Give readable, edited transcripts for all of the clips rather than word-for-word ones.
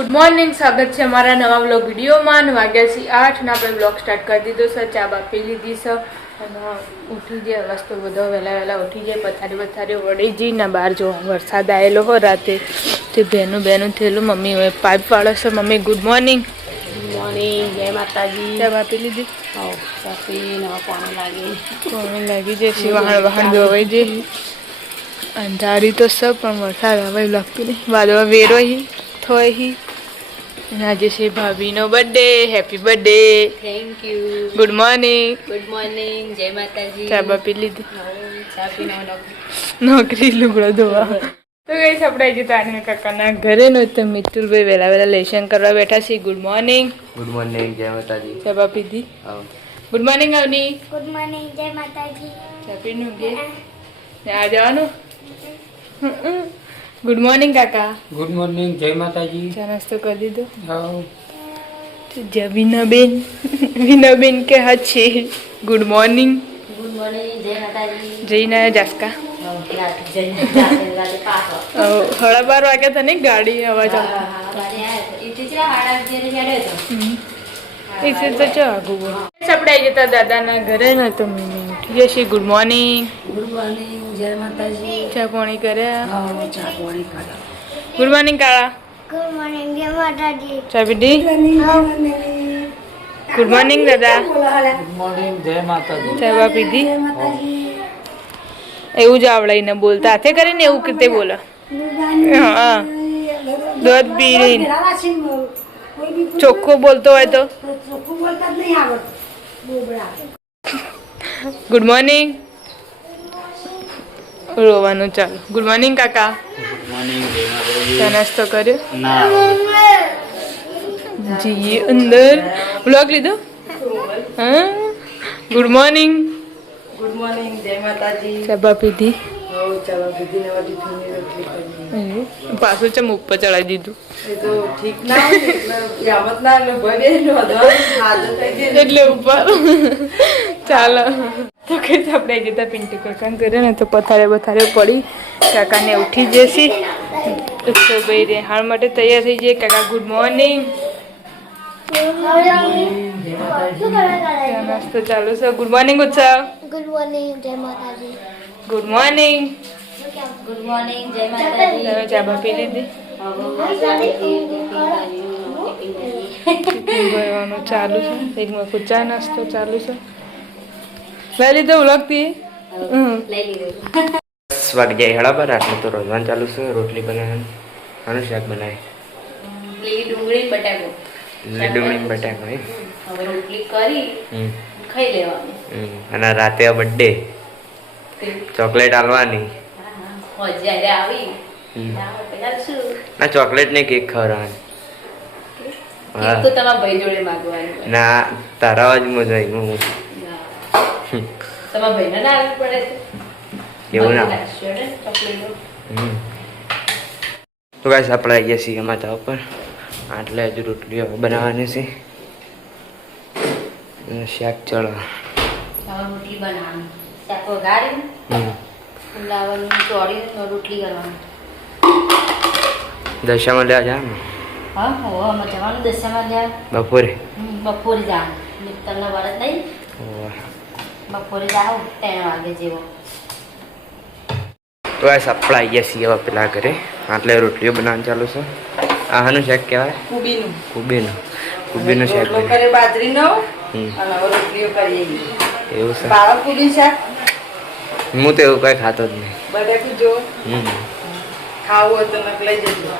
Good morning, સ્વાગત છે અમારા નવા વ્લોગ વિડીયોમાં. વાગ્યા છે 8 ને આપણે વ્લોગ સ્ટાર્ટ કરી દીધો છે. ચા બાપી લીધી છે અને ઉઠી જાય. વસ્તુ બધો વહેલા ઉઠી જાય. પથારીઓ વળી જઈ ને બહાર જો વરસાદ આવેલો હો રાતે તે બેનું થયેલું. મમ્મી હવે પાઇપ વાળો છે. Mummy good morning. Good morning, જય માતાજી. ચા બાપી લીધી? હા, ચાપી પાણી લાગી જાય. વાહણ ધોવાઈ જાય. અંધારી તો સબ પણ વરસાદ હવે લાગતું નહીં. વાદળો વેરો થોય. અને આજે છે ભાભીનો birthday. Happy birthday. Thank you. Good morning. Good morning, જય માતાજી. ચા બાપી લીધી? ચાપી નોકરી લુગડો ધોવા. તો ગઈ આપણે આજે તારીના કાકાના ઘરે નો તો મિતુલભાઈ વહેલા લેશન કરવા બેઠા છે. Good morning. ગુડ મોર્નિંગ, જય માતાજી. ચા બાપી દી? Good morning Avani. Good morning, જય માતાજી. ચા પીનું ગે આ જવાનું. ગુડ મોર્નિંગ કાકા. ગુડ મોર્નિંગ, જય માતાજી. ચા નાસ્તો કરી દીધો? હા. વિનાબેન કે હા છે. Good morning. ગુડ મોર્નિંગ, જય માતાજી. જઈને જાસકા. જય 12:30 વાગ્યા હતા ને ગાડી અવાજ આવતો. તો ચો આગું બોલ. આપણે આવી જતા દાદાના ઘરે ને તો મમ્મી ઉઠી જશે. Good morning. ગુડ મોર્નિંગ, જય માતાજી. ચા પાણી કર્યા? ચા પાણી ખાધા. ગુડ મોર્નિંગ કાળા. ગુડ મોર્નિંગ, જય માતાજી. ચા પીધી? ગુડ મોર્નિંગ દાદા. ગુડ મોર્નિંગ, જય માતાજી. ચા બા પીધી? એવું જ આવડે ને બોલતા હાથે કરીને એવું રીતે બોલો. હા, દૂધ પી ચોખ્ખું બોલતો હોય તો. Good morning. રોવાનું ચાલો. ગુડ મોર્નિંગ કાકા. ગુડ મોર્નિંગ, જય માતાજી. ચા નાસ્તો કર્યો? ના. જઈએ અંદર. વ્લોગ લીધો? હા. Good morning. ગુડ મોર્નિંગ, જય માતાજી. ચા બા પીધી? ચાલો બીજી નવા ટિફિનની રોટલી કરી. પાછું ચમ ઉપર ચડાવી દીધું એ તો ઠીક ના હોય એટલે યામત ના એટલે ભરે હાજર થઈ જાય એટલે ઉપર. ચાલો તો કઈ આપણે જતા પિન્ટુ કાકા કરે ને તો પથારે પડી. કાકાને ઉઠી જશે તો ભાઈ રેહાણ માટે તૈયાર થઈ જાય. કાકા ગુડ મોર્નિંગ. નાસ્તો ચાલુ છે. ગુડ મોર્નિંગ ઉત્સવ. ગુડ મોર્નિંગ, જય માતાજી. Good morning. ગુડ મોર્નિંગ, જય માતાજી. તમે ચા બા પી લીધી? ભરવાનું ચાલુ છે. એકમાં ચા નાસ્તો ચાલુ છે. લઈ લીધો ઉલગતી? લઈ લીધું. 10 વાગે જાય હળા પર. આટલું તો રોજવાનું ચાલુ છે. રોટલી બનાવવાનું. આનું શાક બનાવે. લીલી ડુંગળી બટાકો. ડુંગળી બટાકા. હવે રોટલી કરી ખાઈ લેવાની. અને રાતે બર્થડે ચોકલેટ આલવાની. જ્યારે આવી પેલા શું ના, ચોકલેટ ને કેક ખવડાવવાની. કેક તો તમારા ભાઈ જોડે માંગવાની. ના, તારા જ મજા આવી. તમારા ભાઈને ના આવવી પડે એવું ના. ચોકલેટો. તો ગાઈસ આપણે આવી ગયા છીએ માથા ઉપર. આટલે હજુ રોટલીઓ બનાવવાની છે. શાક ચડવા. રોટલી બનાવવાની. શાક વઘારીને લાવવાનું, ચોળીને રોટલી કરવાની. દશામાં લેવા જા ને હા અમે જવાનું દશામાં ત્યાં બપોરે. બપોરે જવાનું. મિત્તરના વરસ નહીં બપોરે જાઓ 3 વાગે જેવો. તો ગાઈસ આપણે આવી ગયા છીએ હવે પેલા ઘરે. આટલે રોટલીઓ બનાવવાનું ચાલુ છે. આનું શાક કહેવાય કુબીનું. કુબીનું શાક રોટલો કરે બાજરીનો અને હવે રોટલીઓ કરીએ. એવું છે. પાલક કુબી શાક. હું તો એવું કઈ ખાતો જ નહીં. બટાકું જો ખાવું હોય તો નક લઈ જજો.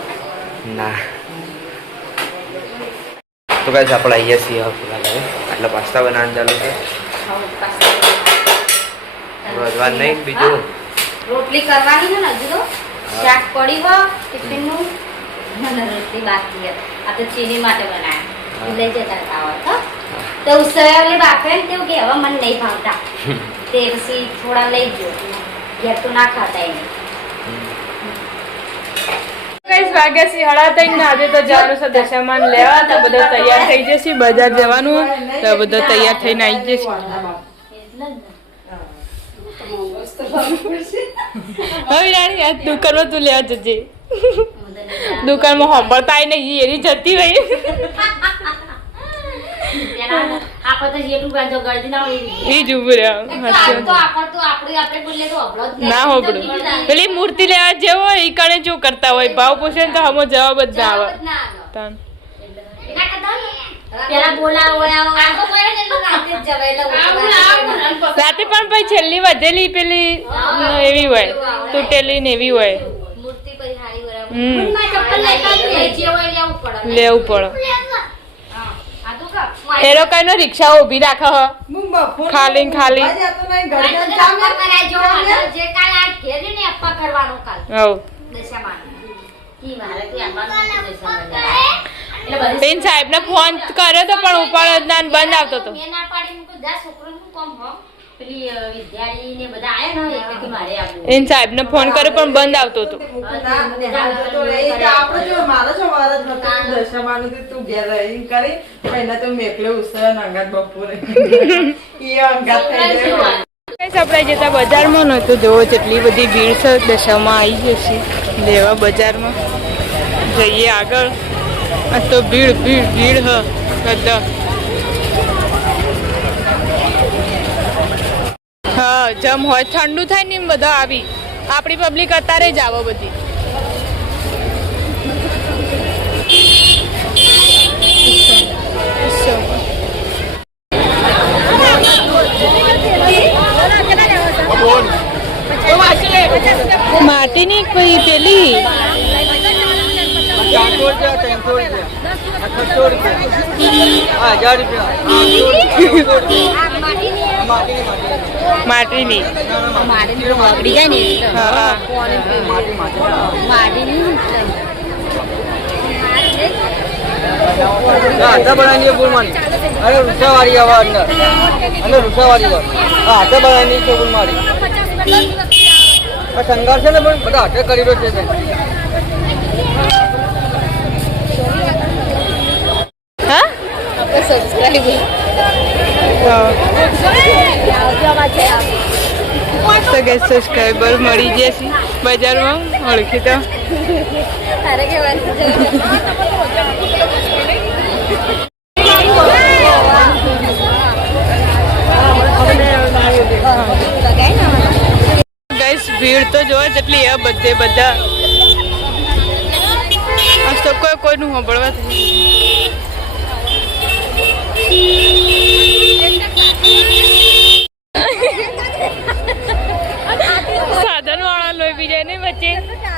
ના. તો ગાઈસ આપણે આવી ગયા છીએ હવે પેલા ઘરે. આટલે પાસ્તા બનાવવાનું ચાલુ છે. વધવાનું નહીં બીજું. રોટલી કરવાની છે ને હજુ તો. શાક પડી હોય ટિફિનનું અને રોટલી બાકી છે. આ તો ચીની માટે બનાવ્યા. લઈ જતા ખાવા તો ઉસળે બાફે ને તેવું કે હવે મને નહીં ભાવતા તે પછી થોડા લઈ ગયો. ઘેર તો ના ખાતા એને. ગાઈસ વાગ્યા છે 3:30 ને આજે તો જવાનું છે દશામાન લેવા. તો બધા તૈયાર થઈ જશે. બજાર જવાનું તો બધા તૈયાર થઈને આવી જશે. હવે યાર દુકાનમાં તું લેવા જજે. દુકાનમાં સાંભળતા નહીં એની જતી હોય આપણે તો જેટલું ગાજો ગળદી ના હોય એ જ ઉભું રહે તો આપણે બોલીએ તો અબળો જ ના હોબડું પેલી મૂર્તિ લેવા જેવો હોય ઈ કણે શું કરતા હોય ભાવ પૂછે ને તો હમો જવાબ જ ના આવે તાન. પેલા બોલાવો આવો કોઈ ને રાતે જ જવાય રાતે પણ પછી છેલ્લી વધેલી પેલી એવી હોય તૂટેલી ને એવી હોય મૂર્તિ પર હારી બરાબર હમ. ચપ્પલ લેતા જે હોય લેવું પડે લેવું પડે આ તો કા એ લોકોનો રિક્ષા ઊભી રાખે હ ખાલી ને ખાલી જે કાલ આ ઘેર ને અપ્પા કરવાનો કાલ હવ દશામાં ઈ મારે કે આમાં દશામાં એટલે બેન સાહેબ ને ફોન કર્યો તો પણ ઉપાડો જ ના ને બંધ આવતો તો મેં ના પાડી મુકો 10 છોકરાનું કામ હો પેલી વિદ્યાર્થી ને બધા આયા ને એટલે મારે આવું એન સાહેબ ને ફોન કર્યો પણ બંધ આવતો તો આપણે જતા બજારમાં નહોતું જોવો જેટલી બધી ભીડ છે દશામાં આવી જશે લેવા બજારમાં જઈએ આગળ આ તો ભીડ ભીડ ભીડ હ બધા હા જમ હોય ઠંડુ થાય ને એમ બધા આવી આપણી પબ્લિક અત્યારે જ આવો બધી માટીની કોઈ પેલી માટીની બગડી જાય ને હા હાથા બનાવીએ ફૂલમાળી અરે રૂસાવાળી આવે અંદર અને રૂસાવાળી આવે હાથા બનાવીએ છે ફૂલમાળી આ શંગાર છે ને પણ બધા હાથે કરી રહ્યો છે હા તો ગેસ સબસ્ક્રાઈબર મળી જશે બજારમાં ઓળખી તો ગઈસ ભીડ તો જોવા જેટલી આ બધે બધા આજ તો કોઈનું સાંભળવા સાધન વાળા લોહી પી જાય ને વચ્ચે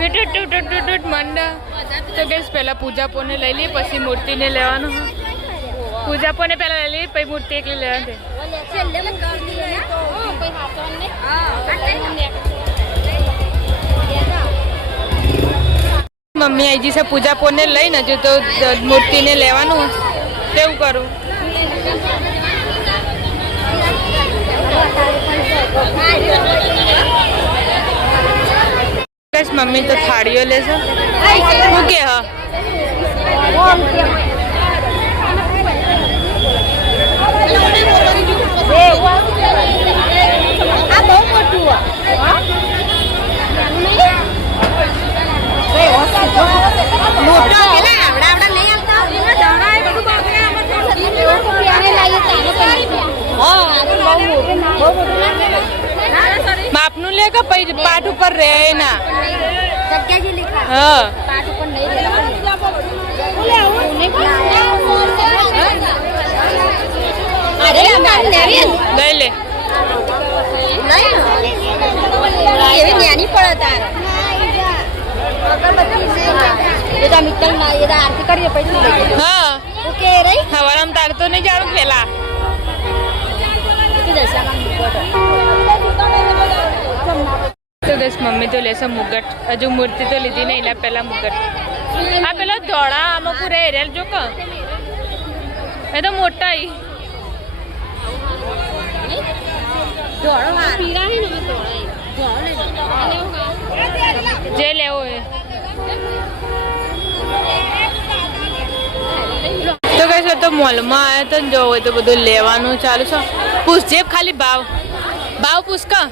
ટૂટ મંડા તો ગેસ પહેલા પૂજાપોને લઈ લઈએ પછી મૂર્તિને લેવાનું પૂજાપોને પહેલા લઈ લઈએ પછી મૂર્તિ એકલી લેવાની મમ્મી આઈ જશે પૂજાપોને લઈને હજુ તો મૂર્તિને લેવાનું કેવું કરું મમ્મી તો થાળીઓ લેશે શું કે હા માપનું લે કે પછી પાઠ ઉપર રહે ના હા લઈ લે હા હવારામ તારતો નહીં જાણું પેલા તો બસ મમ્મી તો લેશે મુગટ હજુ મૂર્તિ તો લીધી નહીં એના પેલા મુગટ આ પેલો ધોળા આમાં પૂરે એરિયલ જો કે એ તો મોટા જે લેવો એ તો કઈ તો મોલમાં આવ્યા તો જોવો હોય તો બધું લેવાનું ચાલુ છે પૂછજે ખાલી ભાવ પૂછ કા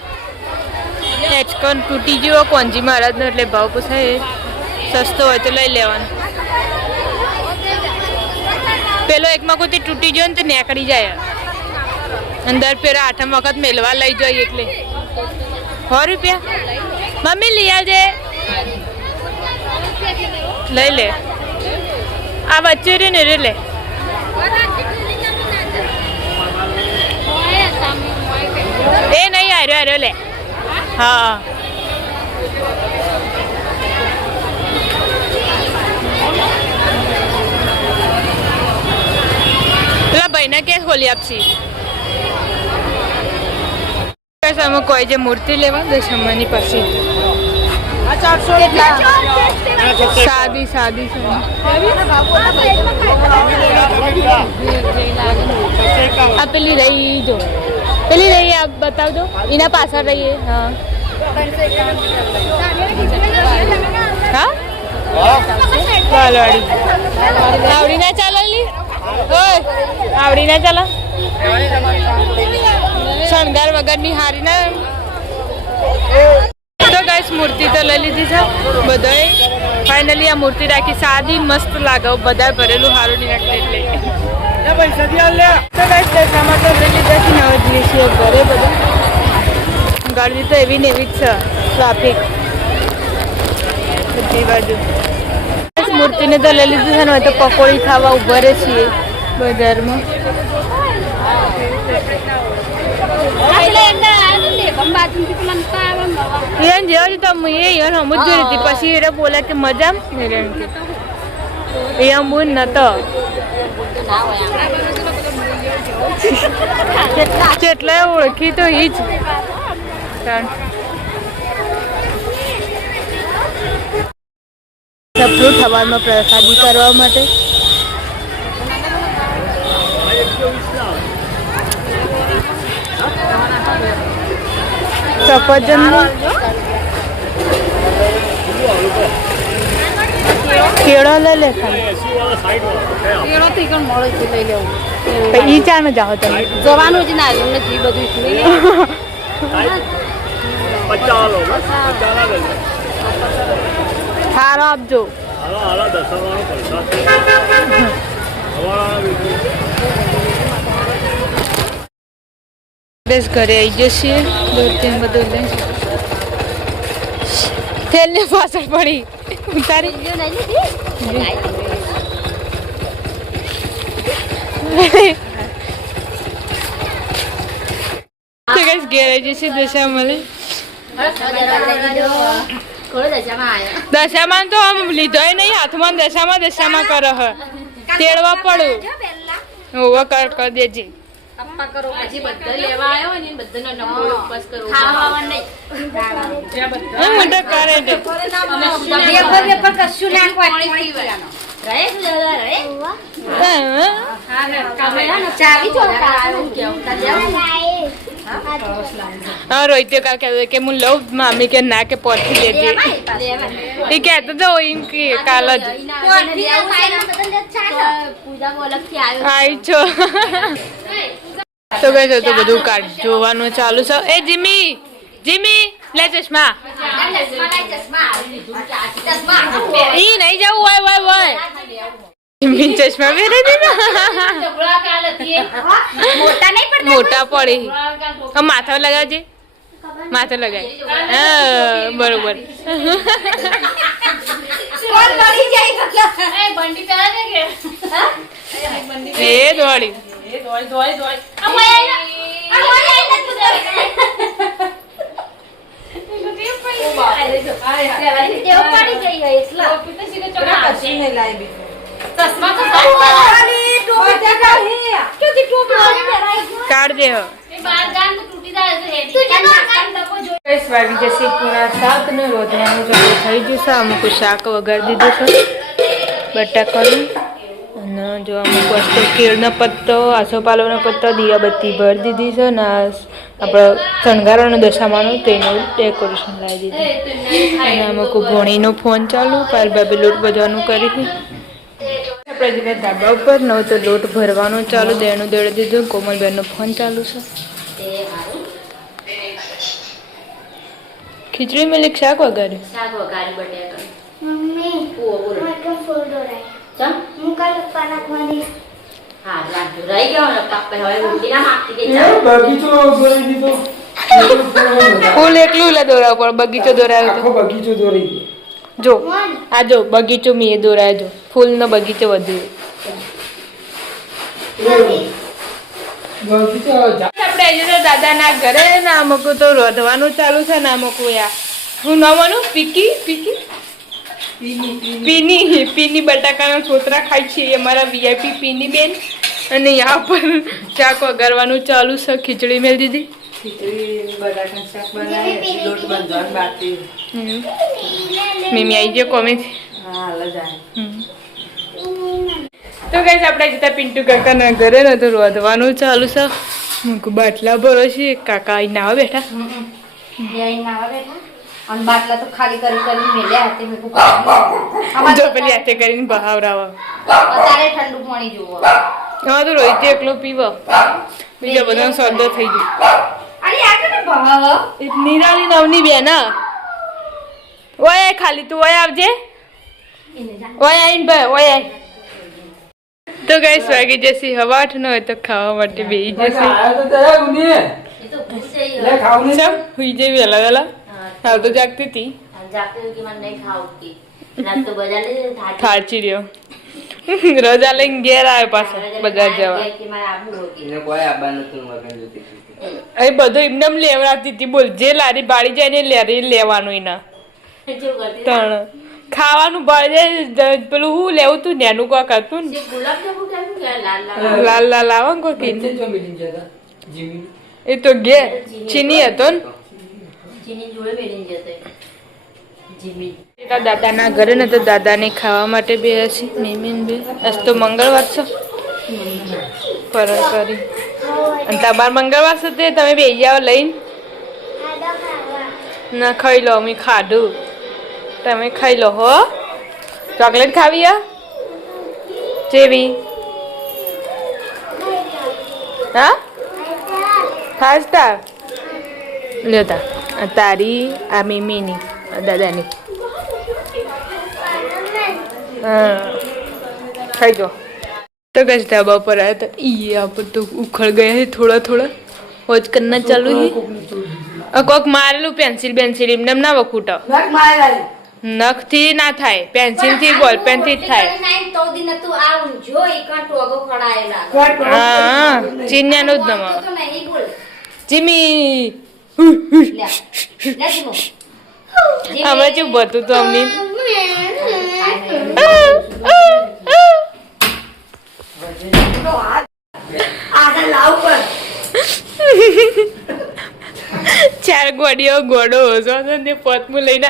હેચકોન તૂટી ગયો કોંજી મહારાજનો એટલે ભાવ પૂછાય સસ્તો હોય તો લઈ લેવાનો. પેલો એકમાં કોઈ તૂટી ગયો ને તો નીકળી જાય અંદર. પેલા 8મ વખત મેલવા લઈ જાય એટલે 100 રૂપિયા. મમ્મી લઈ આવજે. લઈ લે. આ વચ્ચે રે ને રે લે. એ નહીં આર્યો લે. હા પેલા ભાઈને કે ખોલી આપશી. અમે કોઈ જે મૂર્તિ લેવા દશામાની પાસે સાદી સાદી આ પેલી રહી જો પેલી રહી આપ બતાવજો એના પાછળ રહીએ. હા હા ચાલો આવડી ના ચાલો આવડી ના ચાલો શણગાર વગરની હારી ના. તો ગાઈસ મૂર્તિ તો લઈ લીધી છે બધાએ. ફાઇનલી આ મૂર્તિ રાખી સાદી મસ્ત લાગે. બધા ભરેલું સારું નહીં રાખે એટલે. તો ગાઈસ દશામાં તો લઈ લીધા છે. હવે જઈએ છીએ ઘરે. બધા ગાડી તો એવી ને એવી જ છે. ટ્રાફિક બધી બાજુ. મૂર્તિને તો લઈ લીધું છે ને. હવે તો પકોડી ખાવા ઉભા રહે છીએ બજારમાં. જેવા જ તમે એ સમજ જોઈ હતી. પછી એ બોલા કે મજા એ અંબુ નતો જેટલા ઓળખી તો એ જ. સપનું થવામાં પ્રસાદી કરવા માટે સફરજન કેળો લઈ લે ઈ ચાને જાઓ તમે જવાનું જ ના બધું સારો આપજો. બસ ઘરે આવી જશે. દૂધ બધું લઈ તેલને પાછળ પડી ઉતારી. ઘેર આવી જશે. દશા મળે દશામાં તો આમ લીધો નહીં હાથમાં. દશામાં કરો હ તેડવા પડું. હોવા કર દેજે. મોટા કરે રોહિત કે હું લઉં. મામી કે ના કે પહોંચી લેજે. એ કહેતો તો એમ કે કાલ જ આવી છો. તો ગઈ તો બધું કાઢ જોવાનું ચાલુ છે. એ જીમી લે ચશ્મા. ઈ નહીં જવું હોય જીમી ચશ્મા પહેરી દીધા. મોટા પડી. માથા લગાવજે. માથે લગાય. હા બરોબર. એ દોડી કાઢ દે. વાગી જશે પૂરા 7 ને રોધવાનું ચાલુ થઈ જશે. અમુક શાક વગાડી દીધું છે બટાકાનું. અને જો અમુક વસ્તુ કેળનો પત્તો, આસોપાલવનો પત્તો, દીવાબત્તી ભરી દીધી છે. ને આપણે શણગારવાનો દશામાનો તેનું ડેકોરેશન લાવી દીધું. અને અમુક ભોણીનો ફોન ચાલુ. પાલભાભી લોટ બધવાનું કરી. આપણે જઈને ધાબા ઉપર ન તો લોટ ભરવાનો ચાલુ. દેણું દેડી દીધું. કોમલબેનનો ફોન ચાલુ છે. ખીચડી મિલ્ક શાક વગાડ્યું. શાક વગાડ્યું બટેકા. મમ્મી કૂવો બોલો હું એકદમ ફૂલ દોરાય ચમ હું કાલ પપ્પા નાખવાની હા રાખજો રહી ગયો ને કાપે હવે રોટી ના માગતી કે એ બગીચો દોરી દીધો ફૂલ એકલું લે દોરાવ પણ બગીચો દોરાયો આખો બગીચો દોરી ગયો જો આ જો બગીચો મેં દોરાયો જો ફૂલનો બગીચો વધ્યો બગીચો આપણે આજે તો દાદાના ઘરે ના અમુક તો રોધવાનું ચાલુ છે ને અમુક યાર હું નામનું પીકી પીકી પીની પીની બટાકાના છોતરા ખાય છે એ અમારા વીઆઈપી પીની બેન અને યહાં પર શાક વઘારવાનું ચાલુ છે ખીચડી મેળ દીધી મીમી આવી ગયો કોમેથી તો ગાઈસ આપણે જતા પિન્ટુ કાકાના ઘરે ને તો રોધવાનું ચાલુ છે મૂકું બાટલા ભરો છે કાકા આવીને આવો બેઠા અને બાટલા તો ખાલી કરીને મેલ્યા હાથે મેં જો પેલી હાથે કરીને બહાવરાવો અત્યારે ઠંડુ પાણી જોવો હા તો રોહિત એકલો પીવો બીજા બધા સોદો થઈ ગયો અરે આ કે ભાવ નિરાળી નવની બેન ઓય ખાલી તું ઓય આવજે ઓય આઈને ભાઈ ઓય આય તો ગાઈસ વાગી જશે હવા 8 ન હોય તો ખાવા માટે બેહી જશે આયો તો જરા ઉની એ તો ભૂસે લે ખાવું સમ હુઈ જેવી વેલા વેલા હાલ તો જાગતી હતી જાતે કે મને નહીં ખાવતી રાત તો બજાર લે થાચી રહ્યો રજા લઈને ઘેર આવ્યો પાછો બજાર જવા કે મારે આબુ હોતી એને કોઈ આબા નતું મગન જોતી એ બધું એમને લેવડાવતી હતી બોલ જે લારી બાળી જાય ને લેવાનું એના જો કરતી ત્રણ ખાવાનું ભાડે પેલું હું લેવું તું નેનું કોક હતું ને જે ગુલાબ જાંબુ કેમ કે લાલ લાલ લાલ લાલ આવો ને કોક એટલે જો મિલી જતા જીમી એ તો ઘેર ચીની હતો ને ચીની જોડે બેલીને જતો જીમી એના દાદાના ઘરે ને તો દાદાને ખાવા માટે બે હશે મેમીન બે આજ તો મંગળવાર છે પર કરી અને તમારે મંગળવાર છે તે તમે બે જાવ લઈને ના ખાઈ લો અમે ખાધું તમે ખાઈ લો હો ચોકલેટ ખાવી આ જેવી હા ફાસ્ટ લ્યો તારી આ મીમીની દાદાની હા ખાઈ જો તો કઈ ધાબા પર આવ્યા હતા ઈ પર તો ઉખડ ગયા છે થોડા થોડા હોજ કરના ચાલુ છે કોક મારેલું પેન્સિલ પેન્સિલ એમને ના વખૂટો નખથી ના થાય પેન્સિલ થી બોલ પેન થી જ થાય તો દિન તું આવું જો એકણ ટોગો ખડાયેલા હા ચીન્યાનું જ નમ તો નહીં બોલ જીમી લે લે જીમો હમણાં ચૂપ હતું તો અમને ચાર ગોડીઓ ગોડો ઓછો છે ને પોતમું લઈને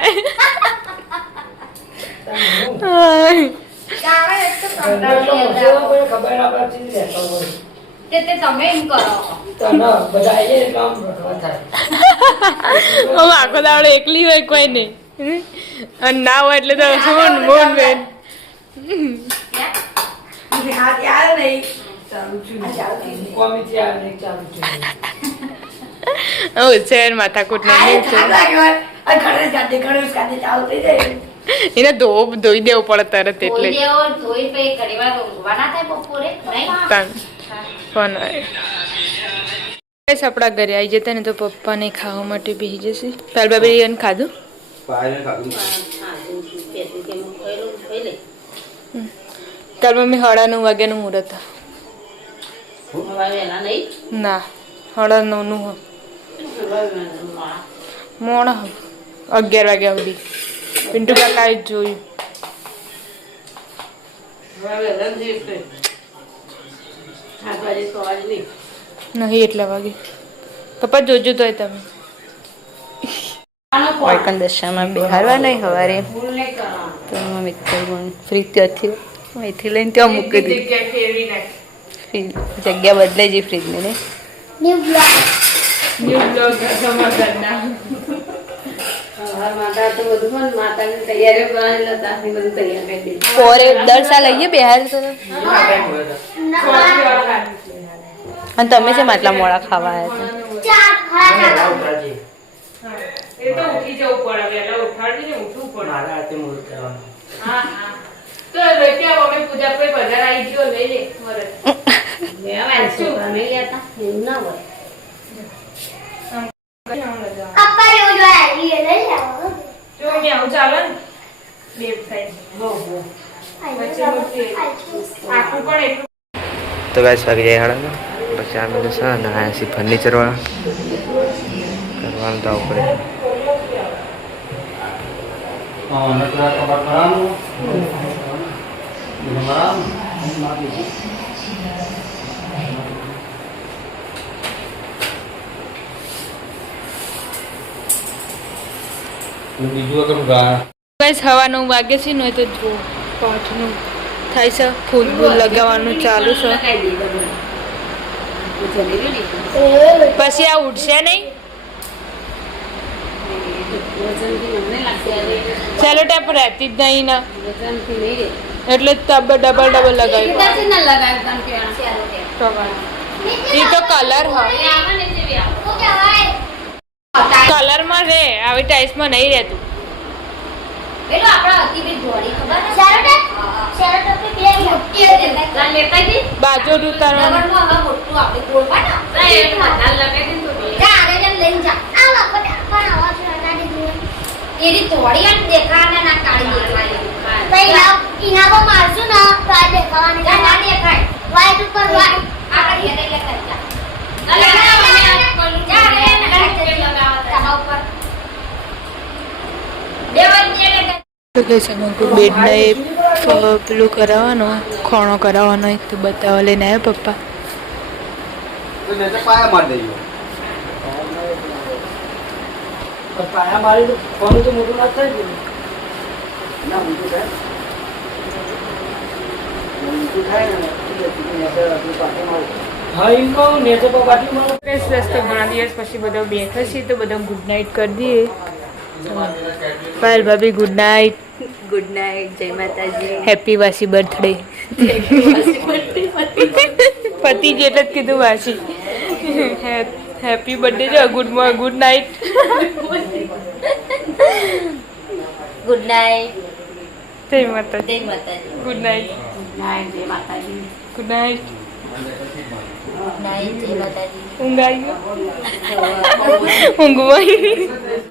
ખબર આપણા ચીજ લેતો હોય તે તમે એમ કરો તો ના બધા આવીએ એટલે આમ રખવા થાય હવે આખો દાડો એકલી હોય કોઈ નહીં અને ના હોય એટલે તો શું મોન બેન કોમી ચાલુ છે શહેર માથાકૂટ નહીં એને ધોઈ દેવું પડે તરત એટલે ધોઈ દેવો ધોઈ પે ઘણીવાર ઊંઘવા ના થાય બપોરે નહીં પણ આપણા ઘરે આવી જતા ને તો પપ્પાને ખાવા માટે બેસી જશે પેલ બાબે એને ખાધું કાલ મમ્મી 9:30 વાગ્યાનું મુહૂર્ત ના 9:30 નું મોડા 11 વાગ્યા સુધી પિન્ટુ કાકાએ જોયું નહીં એટલા વાગે પપ્પા જોજો તોય તમે વાયકન દશામાં બેહારવા નહીં સવારે તો મિત્ર ફ્રી ત્યાંથી અહીંથી લઈને ત્યાં મૂકી દીધી ફ્રીજ જગ્યા બદલાઈ જઈ ફ્રીજને ને ન્યુ બ્લોગ પોરે દર સાલ આવીએ બેહાર તો અને તમે છે આટલા મોડા ખાવા આવ્યા હતા એ તો ઉઠી જવું પડે એટલે ઉઠાડી ને ઉઠવું પડે મારા હાથે મોડું કરવાનું હા હા વધારે આવી ગયો લઈ લે વરસ. લેવાય છોકરા નહીં લેતા એવું ના હોય પપ્પા એવું જોયા એ લઈ આવો જો અહીંયા આવું ચાલે ને બે થાય વચ્ચે આખું પણ એટલું તો ગાઈસ વાગી જાય હાડા પછી આ બધું છે ને આ સી ફર્નિચર વાળા કરવાનું તો ઉપર ગાઈસ હવા 9 વાગે છે ને તો જો પાછનું થાય છે ફૂલ ફૂલ લગાવવાનું ચાલુ છે પછી આ ઉઠશે નહીં સેલો ટેપ રહેતી જ નહીં ને એટલે ડબલ લગાવી એ તો કલર હોય કલરમાં રે આવી ટાઈસમાં નહીં રહેતું પેલો આપણા અતિબી ઘોડી ખબર છે શેરોટોપ પે બે મોટી હતી ચાલ લેતા જી બાજુ ઉતારવાનું રબરનું હવે મોટું આપણે ગોળ પાડો એ મધાલ લગાવી દે તો જા આરે જમ લઈને જા આ લાકો પણ આવા છે હટાડી દે એની તોડી આને દેખાને ના કાળી દેખાય પહેલા ઇનાબો મારશું ના તો આ દેખાવાની જા ના દેખાય વાઈટ ઉપર વાઈટ આ કરી દે લેતા જા અલે મમ્મી આ કોલું જા રે લગાવતા તમા ઉપર દેવન જે લગા તો કે છે બેડના એ પેલું કરાવવાનો ખોણો કરાવવાનો એક તો બતાવવા લઈને આવ્યા પપ્પા પાયા મારી દઈએ પાયા મારી તો કોનું તો મોટું ના થાય ને ના મોટું થાય મોટું થાય ને હા એમ કહું ને તો પાટી મારો રસ્તો ઘણા દિવસ પછી બધા બેઠા છીએ તો બધા ગુડ નાઇટ કરી દઈએ પાયલ ભાભી ગુડ નાઇટ જય માતાજી હેપી વાસી બર્થડે પતિ જેટલે જ કીધું વાસી હેપી બર્થડે જો ગુડ નાઇટ ગુડ નાઈટ જય માતાજી જય માતાજી ગુડ નાઇટ જય માતાજી ગુડ નાઇટ ગુડ નાઈટ જય માતાજી ઊંઘ આવી ગયો ઊંઘ આવી